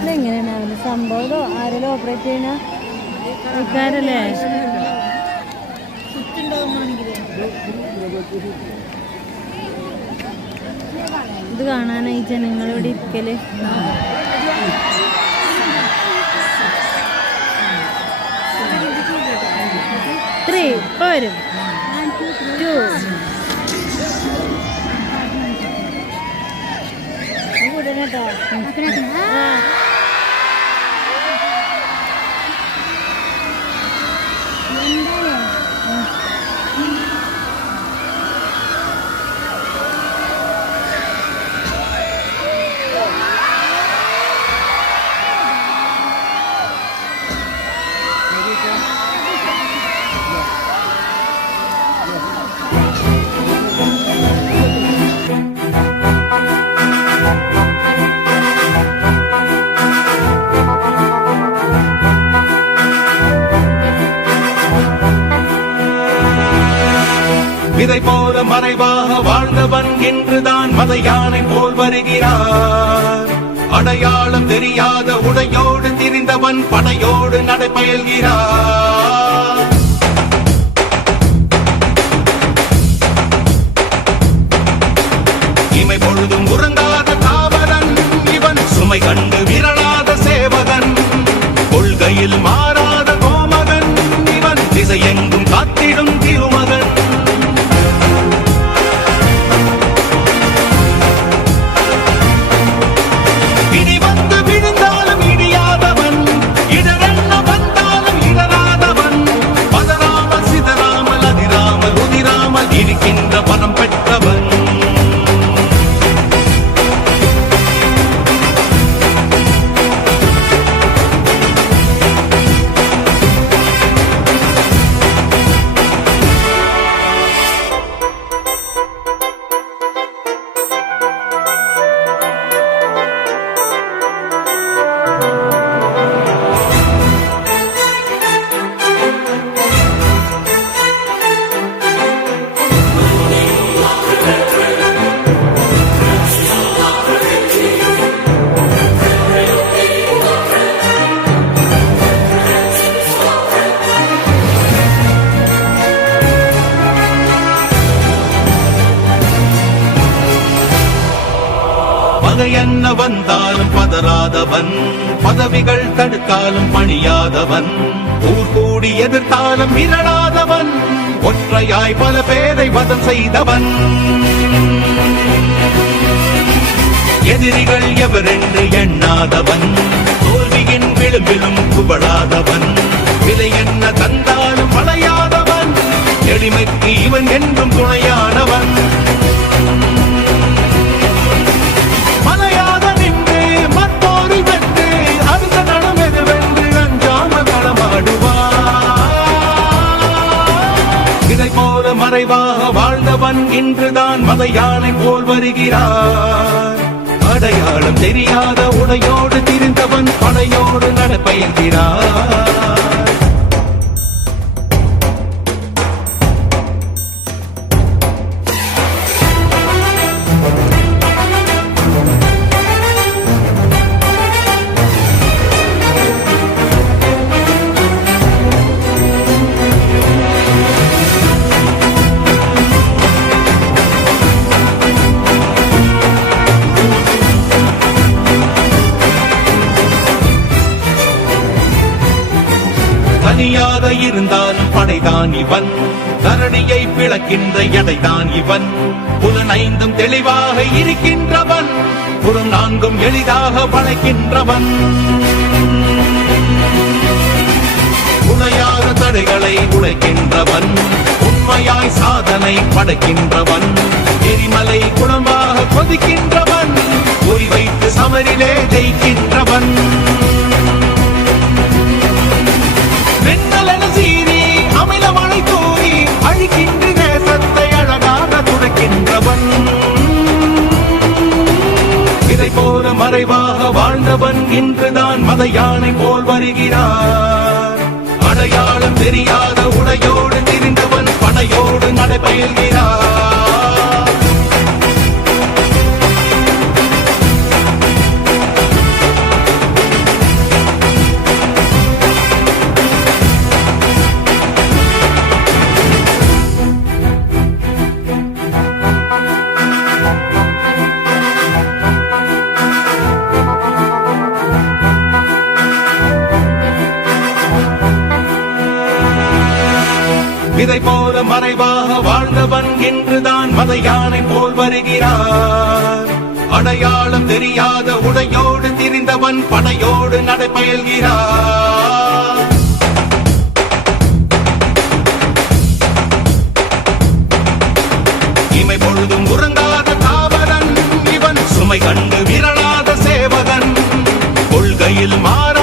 ഇതെങ്ങനെയാണ് സംഭവം? ആരെങ്കിലും ഓപ്പറേറ്റ് ചെയ്യണ ആൾക്കാരല്ലേ? ഇത് കാണാനായി ജനങ്ങളിവിടെ ഇരിക്കല്. ത്രീ പോരും. ടു കൂടണേട്ടോ. இதை போல மறைவாக வாழ்ந்தவன் என்றுதான் மத யானை போல் வருகிறார். அடையாளம் தெரியாத உடையோடு திரிந்தவன் படையோடு நடைபயல்கிறார். இமை பொழுதும் உறங்காத தாவரன் இவன், சுமை கண்டு விரலாத சேவகன், கொள்கையில் மாறாத கோமகன் இவன், திசையெங்கும் காத்திடும் திருமகன். இருக்கின்ற பணம் பெற்றவன் என்ன வந்தாலும் பதறாதவன், பதவிகள் தடுத்தாலும் பணியாதவன், ஊர் கூடி எதிர்த்தாலும் மிரளாதவன், ஒற்றையாய் பல பேரை வதம் செய்தவன், எதிரிகள் எவரென்று எண்ணாதவன், தோல்வியின் விளிம்பிலும் குபடாதவன், விலை என்ன தந்தாலும் வளையாதவன், எளிமைக்கு இவன் என்றும் துணையானவன். இதை போல மறைவாக வாழ்ந்தவன் இன்றுதான் மத யானை போல் வருகிறார். அடையாளம் தெரியாத உடையோடு திரிந்தவன் படையோடு நடப்பயல்கிறார். தனியாக இருந்தாலும் படைதான் இவன், தரணியை பிளக்கின்ற எடைதான் இவன், புலனைந்தும் தெளிவாக இருக்கின்றவன், புறம் நான்கும் எளிதாக வளைக்கின்றவன், உடையாத தடைகளை உடைக்கின்றவன், உண்மையாய் சாதனை படைக்கின்றவன், எரிமலை குணமாக கொதிக்கின்றவன், குறி வைத்து சமரிலே ஜெயிக்கின்றவன், வெண்ணலன சீறி அமில மழை தூரி அழிக்கின்ற தேசத்தை அழகாக துடைக்கின்றவன். இதை போல மறைவாக வாழ்ந்தவன் இன்றுதான் மத யானை போல் வருகிறார். அடையாளம் தெரியாத உடையோடு திரிந்தவன் படையோடு நடைபயல்கிறார். இதை போல மறைவாக வாழ்ந்தவன் இன்றுதான் மத யானை போல் வருகிறார். அடையாளம் தெரியாத உடையோடு திரிந்தவன் படையோடு நடைபயல்கிறார். இமை பொழுதும் உறங்காத காவலன் இவன், சுமை கண்டு விரலாத சேவகன், கொள்கையில் மாற